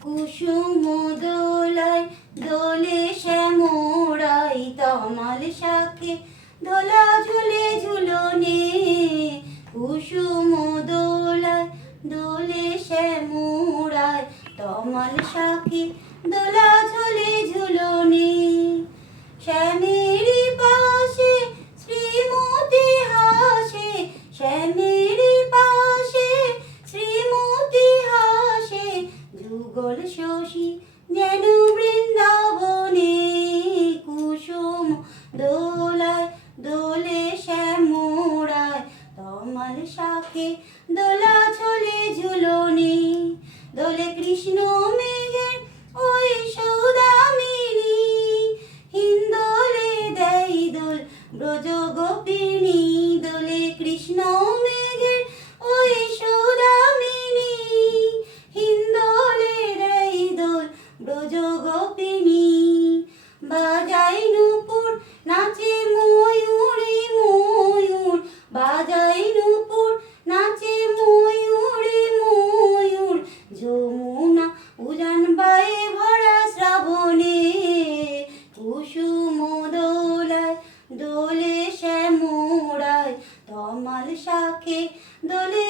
কুসুম দোলায় দোলে শ্যামরাই, তমাল শাকে দোলা ঝুলে ঝুলনে। কুসুম দোলায় দোলে শ্যামরাই, তমাল শাকে দোলা ঝুলে ঝুলনে। শ্যামেরই পাশে শ্রীমতী হাসে, শ্যামেরই পাশে শ্রীমতী হাসে, যুগল শশী যেন বৃন্দাবনে। কুসুম দোলায় দোলে শ্যামরাই, তমাল শাকে দোলা ঝুলে ঝুলনে। দোলে কৃষ্ণ মেঘের ওই সৌদামিনী, হিন্দোলে দেয় দোল ব্রজ গোপিনী। দোলে কৃষ্ণ মেঘের ওই সৌদামিনী, হিন্দোলে দেয় দোল ব্রজ গোপিনী। বাজাই নূপুর নাচে ময়ূরে ময়ূর, বাজাই নূপুর নাচে ময়ূরে ময়ূর, যমুনা উজান বায়ে ভরা শ্রাবণে। কুসুম দোলায় দোলে শ্যামরাই, তমাল শাকে দোলে